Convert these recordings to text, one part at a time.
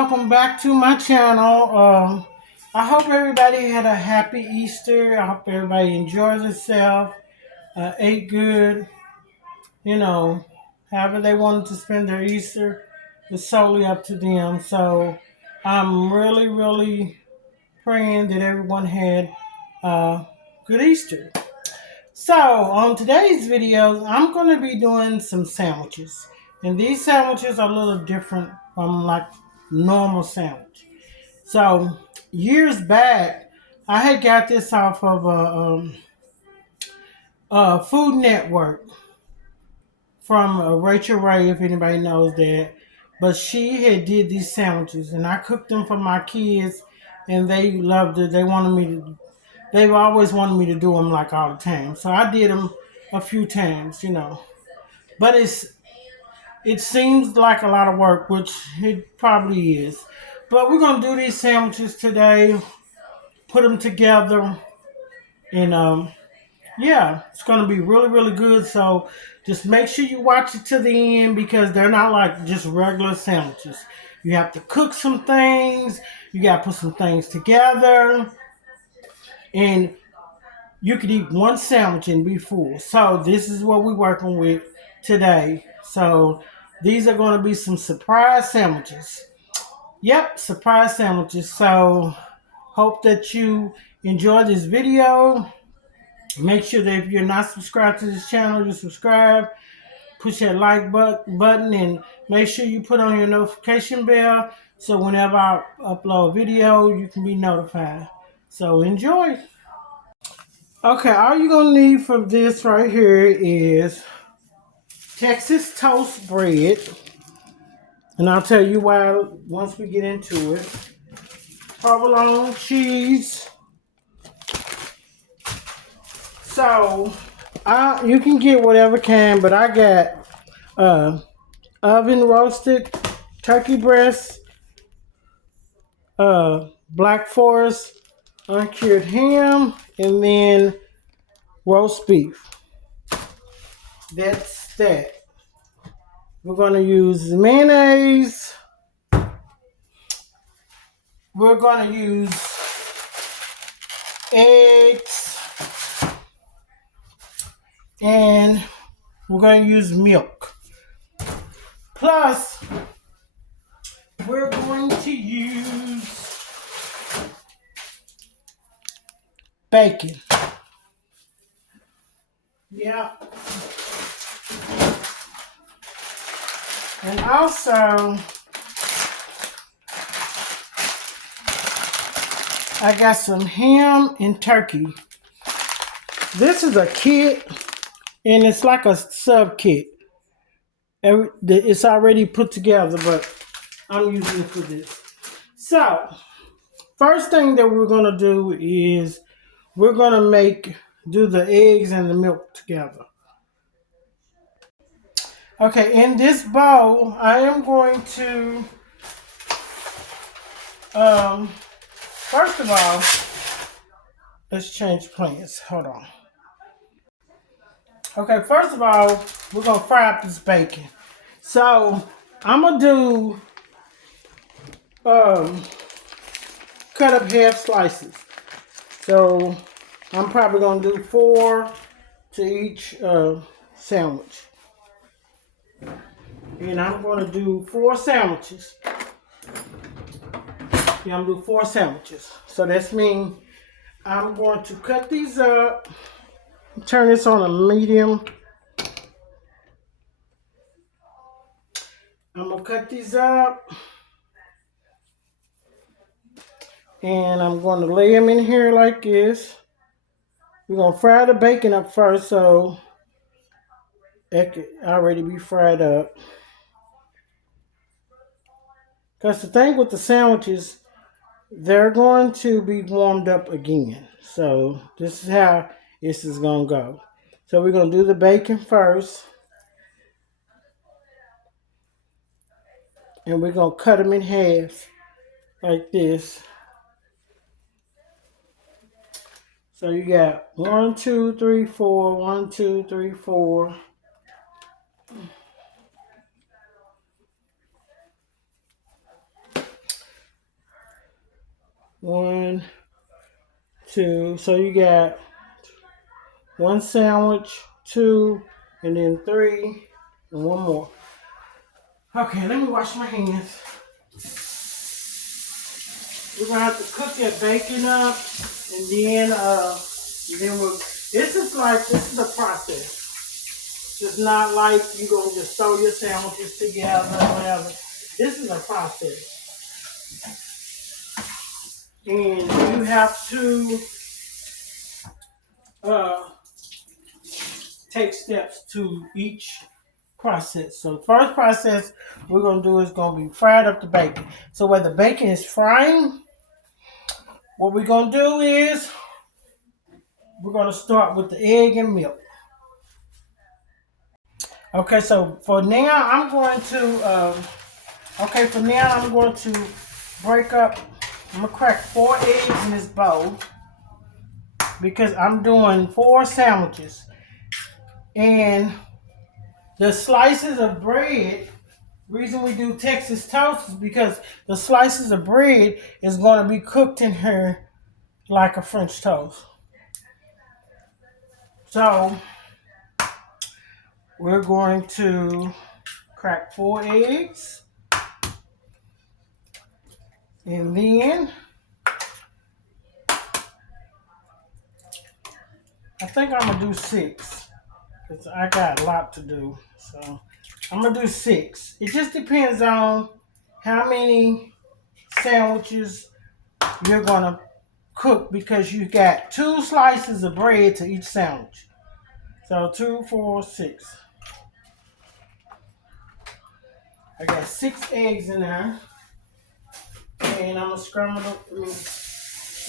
welcome back to my channel. I hope everybody had a happy Easter. I hope everybody enjoyed themselves, ate good. You know, however they wanted to spend their Easter is solely up to them. So I'm really praying that everyone had a good Easter. So on today's video, I'm going to be doing some sandwiches. And these sandwiches are a little different from like normal sandwich. So years back, I had got this off of a Food Network from Rachel Ray, if anybody knows that. But she had did these sandwiches, and I cooked them for my kids, and they loved it. They've always wanted me to do them like all the time. So I did them a few times. But it seems like a lot of work, which it probably is. But we're gonna do these sandwiches today, put them together, and yeah, it's gonna be really good. So just make sure you watch it to the end because they're not like just regular sandwiches. You have to cook some things, you gotta put some things together, and you could eat one sandwich and be full. So this is what we're working with today. So these are going to be some surprise sandwiches. Yep, surprise sandwiches. So hope that you enjoy this video. Make sure that if you're not subscribed to this channel, you subscribe. Push that like button and make sure you put on your notification bell so whenever I upload a video, you can be notified. So enjoy. Okay, all you're going to need for this right here is Texas toast bread. And I'll tell you why once we get into it. Provolone cheese. So, you can get whatever kind, but I got oven roasted turkey breast, Black Forest uncured ham, and then roast beef. That's that. We're going to use mayonnaise. We're going to use eggs. And we're going to use milk. Plus, we're going to use bacon. Yeah. And also, I got some ham and turkey. This is a kit, and it's like a sub kit. It's already put together, but I'm using it for this. So, first thing that we're going to do is we're going to do the eggs and the milk together. Okay, in this bowl, I am going to, first of all, let's change plans. Hold on. Okay, first of all, we're going to fry up this bacon. So, I'm going to do, cut up half slices. So, I'm probably going to do 4 to each sandwich. And I'm going to do 4 sandwiches. Yeah, I'm going to do 4 sandwiches. So that's mean I'm going to cut these up. Turn this on a medium. I'm going to cut these up. And I'm going to lay them in here like this. We're going to fry the bacon up first so it can already be fried up. Because the thing with the sandwiches, they're going to be warmed up again. So this is how this is going to go. So we're going to do the bacon first. And we're going to cut them in half like this. So you got 1, 2, 3, 4, 1, 2, 3, 4. 1, 2. So you got one sandwich, 2, and then 3, and one more. Okay, let me wash my hands. We're gonna have to cook that bacon up, and then we'll. This is a process. It's not like you're gonna just throw your sandwiches together or whatever. This is a process, and you have to uh, take steps to each process. So the first process we're gonna do is gonna be fried up the bacon. So where the bacon is frying, what we're gonna do is we're gonna start with the egg and milk. Okay, so for now I'm going to break up. I'm gonna crack 4 eggs in this bowl because I'm doing 4 sandwiches, and the slices of bread. Reason we do Texas toast is because the slices of bread is going to be cooked in here like a French toast. So we're going to crack 4 eggs, and then I think I'm gonna do 6 because I got a lot to do. So I'm gonna do 6. It just depends on how many sandwiches you're gonna cook because you got 2 slices of bread to each sandwich. So 2, 4, 6. I got 6 eggs in there, and I'm gonna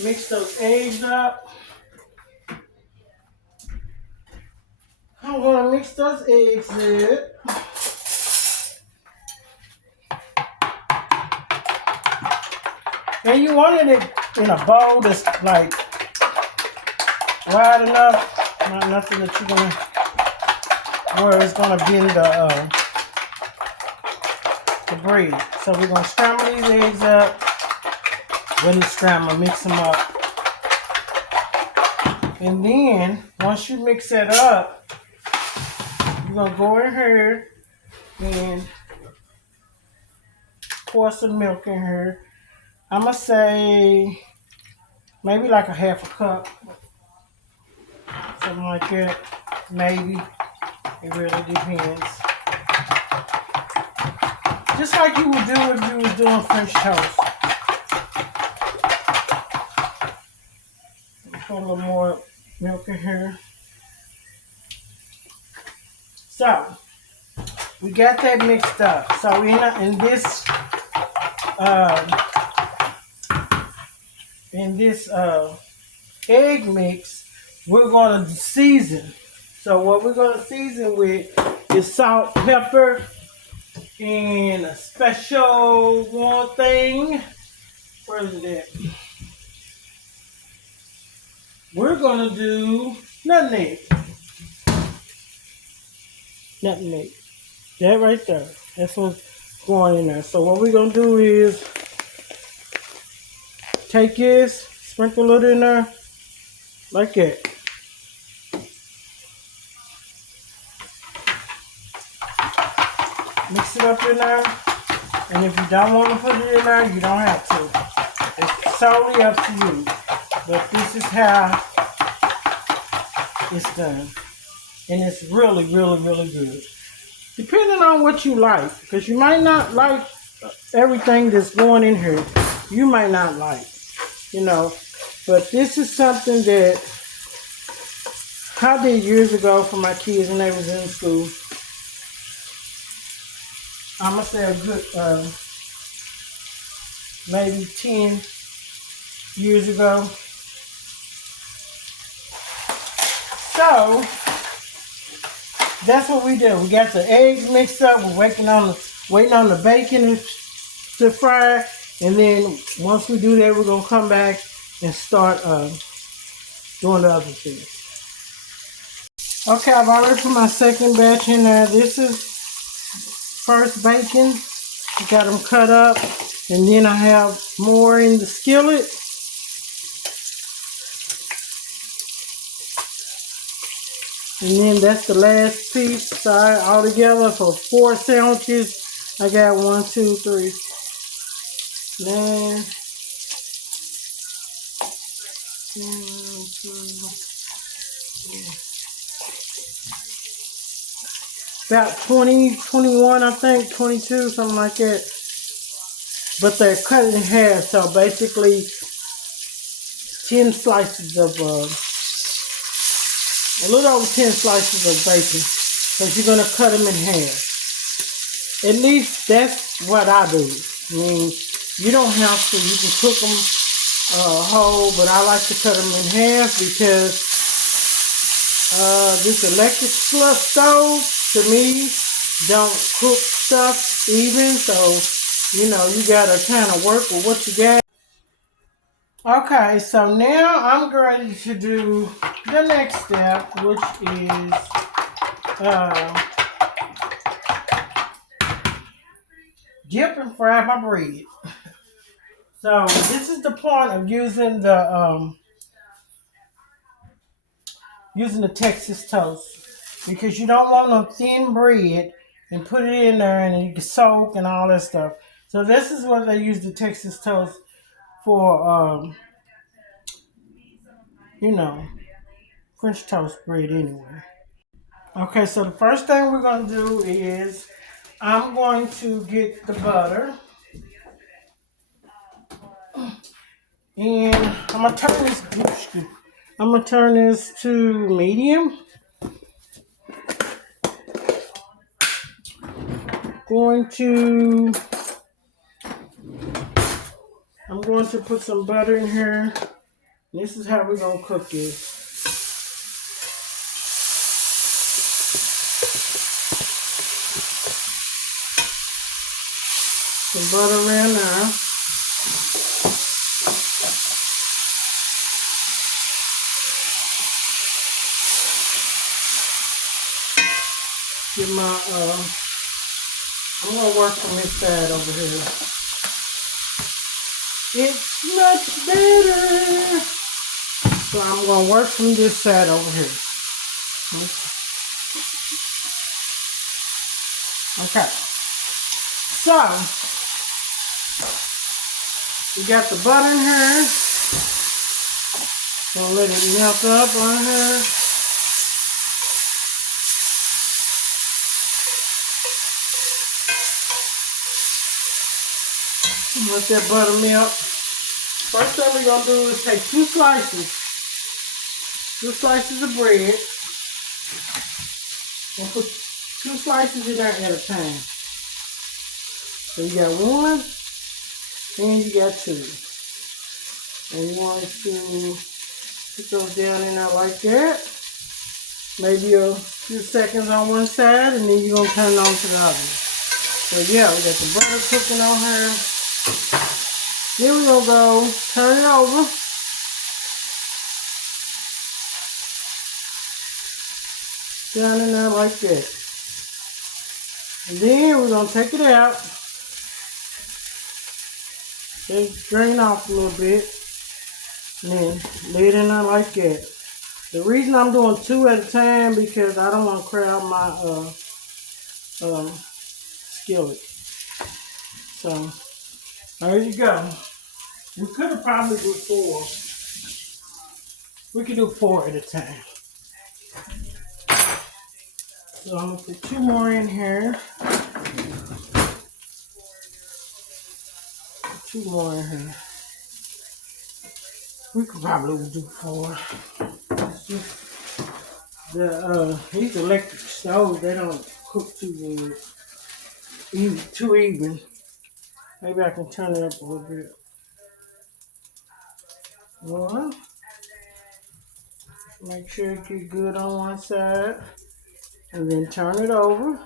mix those eggs up. I'm gonna mix those eggs in. And you wanted it in a bowl that's like wide enough, not nothing that you're gonna where it's gonna bend the bread. So we're gonna scramble these eggs up. Really scramble, mix them up. And then once you mix that up, you're gonna go in here and pour some milk in here. I'm gonna say maybe like a half a cup, something like that. Maybe. It really depends. Just like you would do if you was doing French toast. Put a little more milk in here. So we got that mixed up. So in this egg mix, we're gonna season. So what we're gonna season with is salt, pepper, and a special one thing. Where is it at? We're gonna do nutmeg. Nutmeg. That right there. That's what's going in there. So what we're gonna do is take this, sprinkle it in there, like that. Mix it up in there. And if you don't want to put it in there, you don't have to. It's solely up to you. But this is how it's done. And it's really, really, really good. Depending on what you like. Because you might not like everything that's going in here. You might not like. But this is something that I did years ago for my kids when they was in school. I'm going to say a good, maybe 10 years ago. So, that's what we do. We got the eggs mixed up. We're waiting on the bacon to fry. And then once we do that, we're going to come back and start doing the other things. Okay, I've already put my second batch in there. This is first bacon. I got them cut up. And then I have more in the skillet. And then that's the last piece. So all together for 4 sandwiches, I got 1, 2, 3, 9, about 20, 21, I think, 22, something like that. But they're cut in half, so basically 10 slices of, a little over 10 slices of bacon. Because you're going to cut them in half. At least that's what I do. I mean, you don't have to. You can cook them whole, but I like to cut them in half because this electric stove, to me, don't cook stuff even. So, you know, you got to kind of work with what you got. Okay, so now I'm ready to do the next step, which is dip and fry my bread. So this is the point of using the Texas toast, because you don't want no thin bread and put it in there and you can soak and all that stuff. So this is what they use the Texas toast for, you know, French toast bread anyway. Okay, so the first thing we're going to do is I'm going to get the butter. And I'm going to turn this to medium. I'm going to put some butter in here. This is how we're going to cook it. Some butter around now. Get my, I'm going to work from this side over here. It's much better. So I'm going to work from this side over here. Okay. So, we got the butter in here. Gonna let it melt up on here. Let that butter melt. First thing we're gonna do is take 2 slices of bread, and put 2 slices in there at a time. So you got 1, and you got 2. And you want to put those down in there like that. Maybe a few seconds on one side, and then you're gonna turn it on to the other. So yeah, we got the butter cooking on here. Then we're gonna go turn it over. Down in there like that. And then we're gonna take it out. Just drain off a little bit. And then lay it in there like that. The reason I'm doing 2 at a time because I don't want to crowd my skillet. So there you go. We could have probably do 4. We could do 4 at a time. So I'm gonna put 2 more in here. 2 more in here. We could probably do 4. It's just these electric stoves, they don't cook too good. Too even. Maybe I can turn it up a little bit. 1. Make sure it gets good on one side. And then turn it over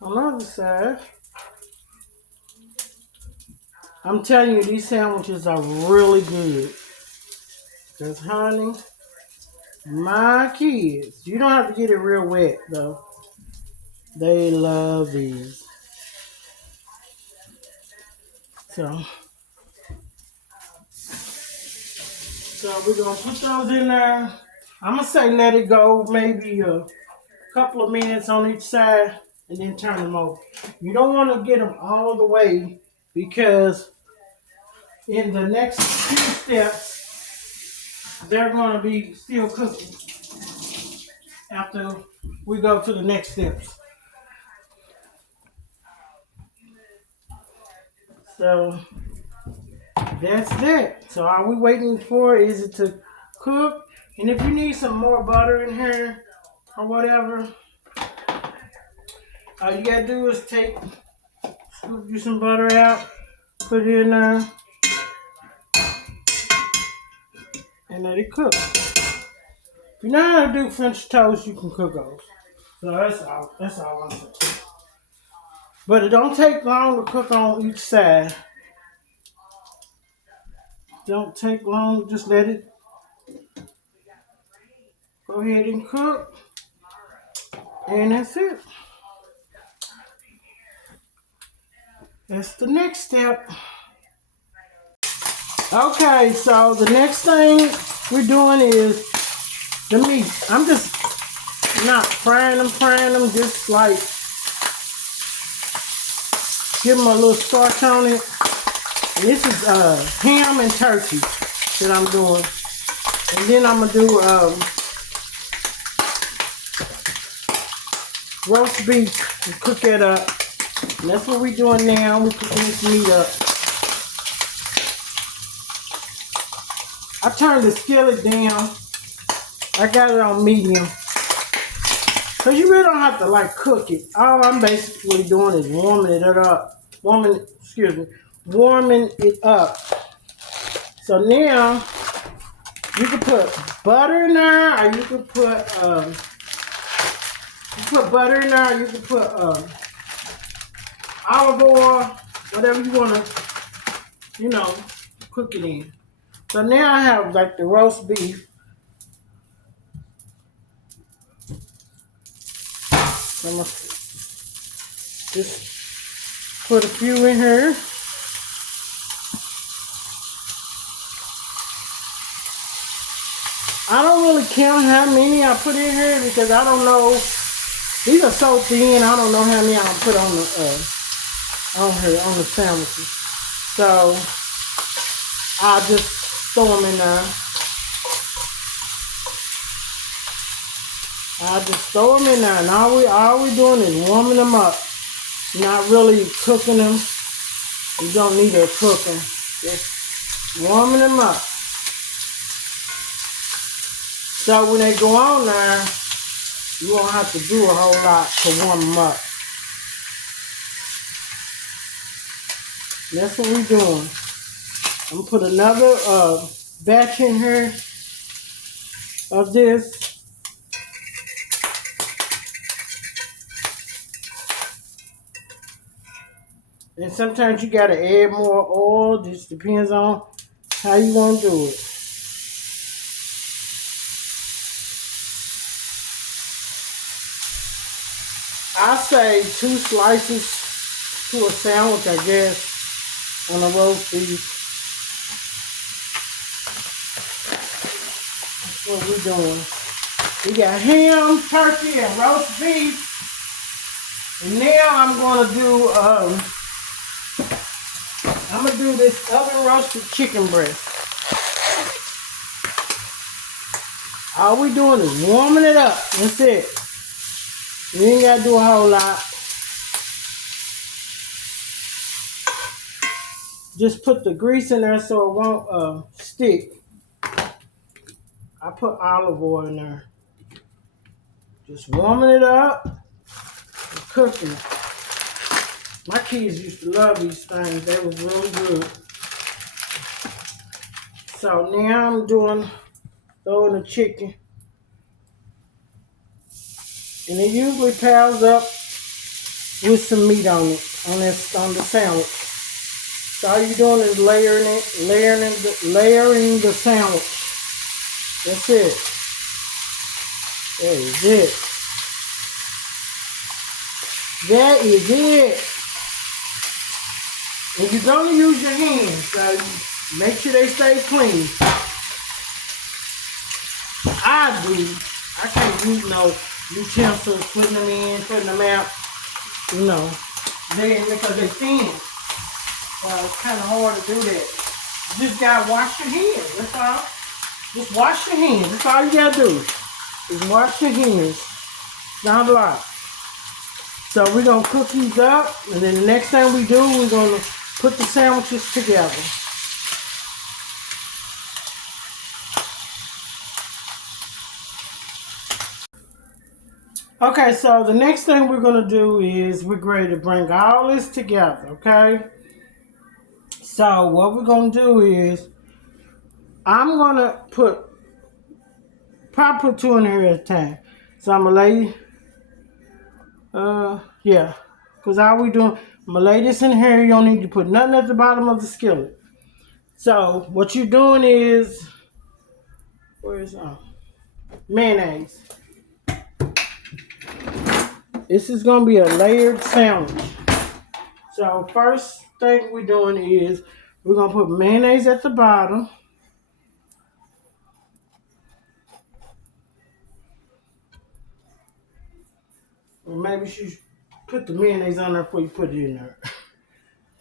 on the other side. I'm telling you, these sandwiches are really good. Because, honey, my kids, you don't have to get it real wet, though. They love these. So we're going to put those in there. I'm gonna say let it go maybe a couple of minutes on each side and then turn them over. You don't want to get them all the way because in the next few steps they're going to be still cooking after we go to the next steps. So that's that. So all we waiting for is it to cook. And if you need some more butter in here or whatever, all you gotta do is scoop you some butter out, put it in there, and let it cook. If you know how to do French toast, you can cook those. So that's all. That's all I'm saying. But it don't take long to cook on each side. Don't take long. Just let it go ahead and cook. And that's it. That's the next step. Okay, so the next thing we're doing is the meat. I'm just not frying them, just like give them a little starch on it. And this is ham and turkey that I'm doing. And then I'm going to do roast beef and cook it up. And that's what we're doing now. We're cooking this meat up. I turned the skillet down. I got it on medium. So you really don't have to like cook it. All I'm basically doing is warming it up. Warming it up. So now you can put butter in there, or you can put butter in there, or you can put olive oil, whatever you want to, cook it in. So now I have like the roast beef. I'm going to just put a few in here. I don't really count how many I put in here because I don't know. These are so thin, I don't know how many I'll put on the sandwiches. So I'll just throw them in there. And all we doing is warming them up. Not really cooking them. You don't need to cook them. Just warming them up. So when they go on there, you won't have to do a whole lot to warm them up. That's what we're doing. I'm going to put another batch in here of this. And sometimes you got to add more oil. Just depends on how you want to do it. I say 2 slices to a sandwich, I guess, on a roast beef. That's what we're doing. We got ham, turkey, and roast beef. And now I'm going to do this oven roasted chicken breast. All we doing is warming it up. That's it. You ain't got to do a whole lot. Just put the grease in there so it won't stick. I put olive oil in there. Just warming it up and cooking it. My kids used to love these things. They was really good. So now I'm throwing the chicken. And it usually piles up with some meat on it, on the sandwich. So all you're doing is layering the sandwich. That's it. That is it. That is it. And you're going to use your hands, so make sure they stay clean. I do. I can't use no utensils, putting them in, putting them out. You know, because they thin. Well, it's kind of hard to do that. You just gotta wash your hands. That's all. Just wash your hands. That's all you gotta do. Is wash your hands. Not a lot. So we're gonna cook these up, and then the next thing we do, we're gonna put the sandwiches together. Okay, so the next thing we're gonna do is we're ready to bring all this together, okay? So what we're gonna do is I'm gonna probably put 2 in here at a time. So I'm gonna lay, yeah, because all we doing, I'm gonna lay this in here. You don't need to put nothing at the bottom of the skillet. So what you're doing is, where's mayonnaise. This is gonna be a layered sandwich. So first thing we're doing is we're gonna put mayonnaise at the bottom. Or maybe you should put the mayonnaise on there before you put it in there.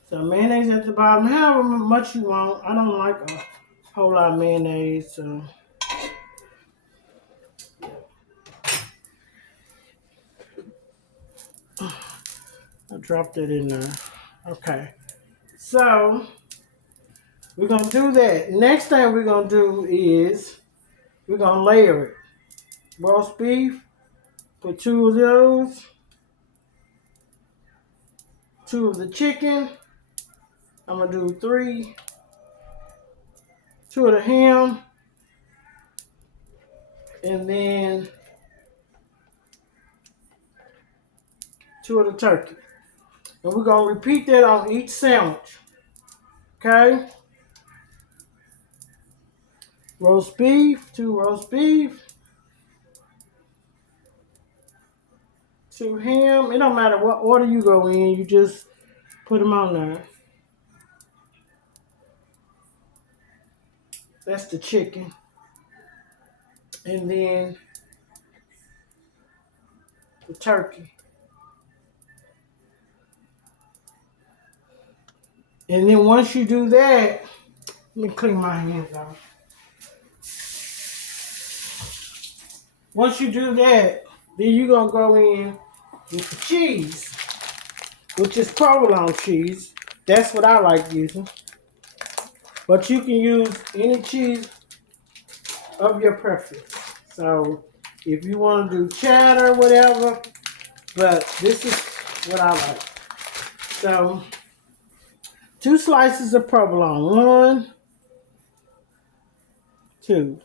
So mayonnaise at the bottom, however much you want. I don't like a whole lot of mayonnaise, so I dropped it in there. Okay. So we're gonna do that. Next thing we're gonna do is we're gonna layer it. Roast beef, put 2 of those, 2 of the chicken. I'm gonna do 3, 2 of the ham, and then 2 of the turkey. And we're gonna repeat that on each sandwich. Okay? Roast beef, 2 roast beef, 2 ham. It don't matter what order you go in, you just put them on there. That's the chicken. And then the turkey. And then once you do that, let me clean my hands off. Once you do that, then you're going to go in with the cheese, which is provolone cheese. That's what I like using. But you can use any cheese of your preference. So if you want to do cheddar or whatever, but this is what I like. So 2 slices of provolone. 1, 2.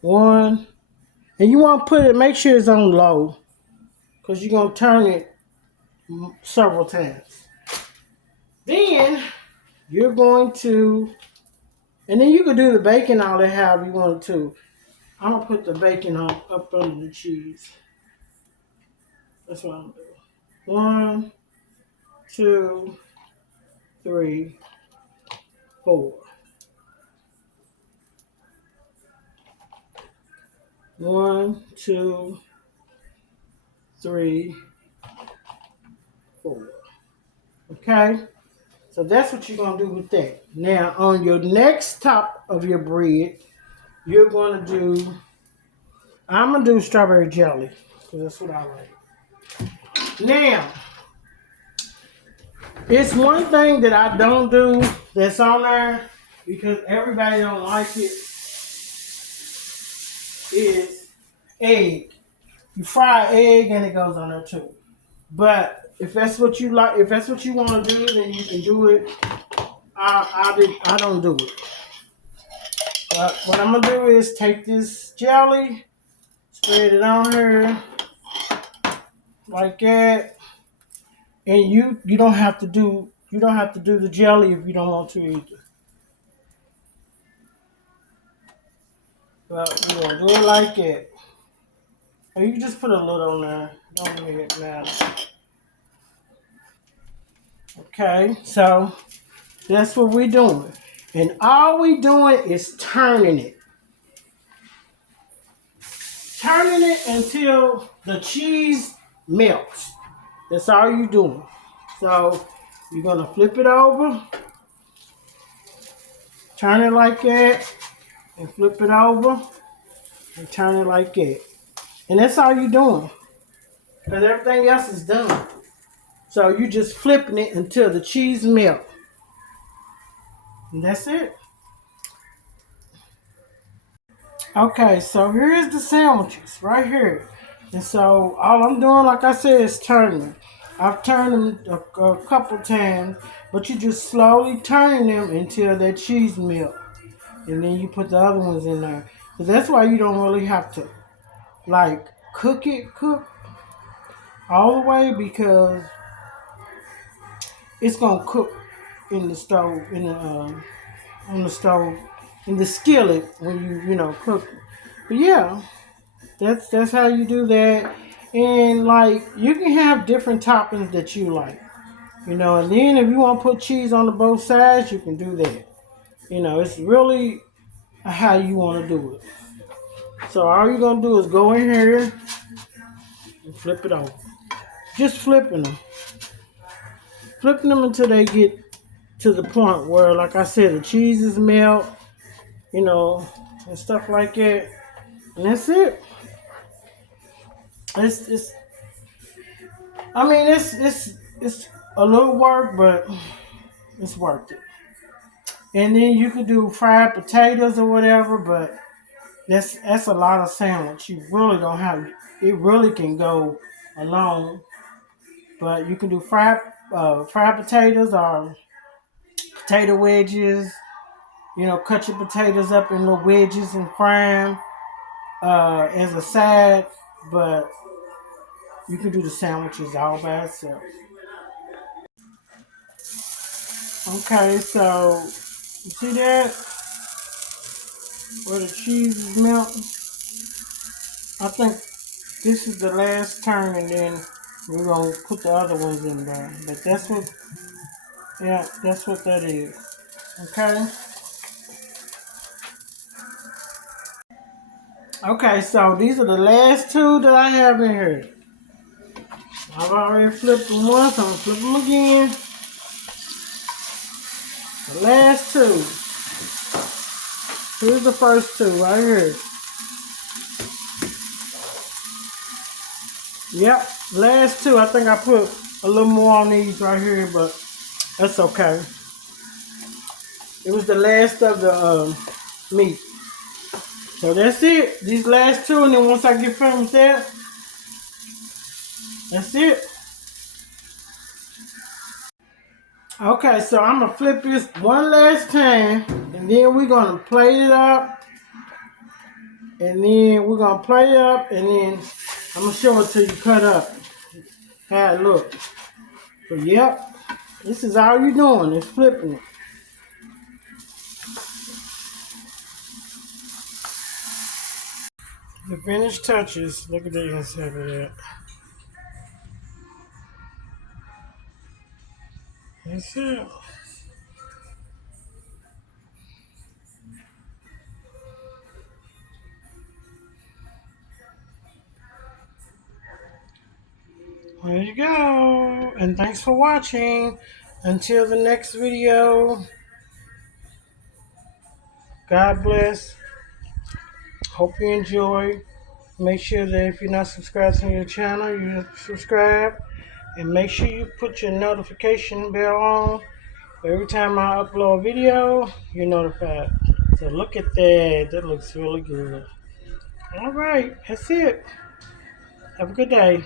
1. And you want to put it, make sure it's on low, because you're going to turn it several times. Then you're going to, and then you can do the bacon all that however you want to. I'm going to put the bacon up under the cheese. That's what I'm doing. 1, 2, 3, 4. 1, 2, 3, 4. Okay? So that's what you're going to do with that. Now, on your next top of your bread, you're going to do, I'm going to do strawberry jelly, because that's what I like. Now, it's one thing that I don't do that's on there, because everybody don't like it, is egg. You fry egg and it goes on there too. But if that's what you like, if that's what you want to do, then you can do it. I don't do it. But what I'm gonna do is take this jelly, spread it on here like that, and you don't have to do the jelly if you don't want to either. But we're gonna do it like that. Or you can just put a little on there. Don't make it matter. Okay, so that's what we're doing. And all we doing is turning it. turning it until the cheese melts. That's all you're doing. So you're gonna flip it over, turn it like that, and flip it over and turn it like that. And that's all you're doing. Because everything else is done. So you're just flipping it until the cheese melts. And that's it. Okay, so here's the sandwiches right here. And so all I'm doing, like I said, is turning them. I've turned them a couple times, but you just slowly turning them until that cheese melt. And then you put the other ones in there. So that's why you don't really have to like cook all the way, because it's gonna cook in the stove, on the stove, in the skillet when you cook. But yeah, that's how you do that. And like you can have different toppings that you like, and then if you want to put cheese on the both sides, you can do that. It's really how you want to do it. So all you're gonna do is go in here and flip it over. Just flipping them until they get to the point where, like I said, the cheeses melt, and stuff like that. And that's it. It's I mean it's a little work, but it's worth it. And then you could do fried potatoes or whatever, but that's a lot of sandwich. You really don't have it. Really can go alone, but you can do fried potatoes or potato wedges. Cut your potatoes up in little wedges and fry them as a side. But you can do the sandwiches all by itself. Okay, so you see that where the cheese is melting? I think this is the last turn, and then we're gonna put the other ones in there. But that's what that is. Okay. Okay, so these are the last two that I have in here. I've already flipped them once. I'm gonna flip them again. The last two. Here's the first two right here. Yep, last two. I think I put a little more on these right here, but that's okay. It was the last of the meat. So that's it. These last two, and then once I get finished with that, that's it. Okay, so I'm going to flip this one last time, and then we're going to plate it up. And then we're going to plate it up, and then I'm going to show it to you cut up how it looks. But yep, this is all you're doing, is flipping it. The finished touches, look at the inside of that. That's it. There you go. And thanks for watching. Until the next video, God bless. Hope you enjoy. Make sure that if you're not subscribed to your channel, you subscribe. And make sure you put your notification bell on. Every time I upload a video, you're notified. So look at that. That looks really good. All right. That's it. Have a good day.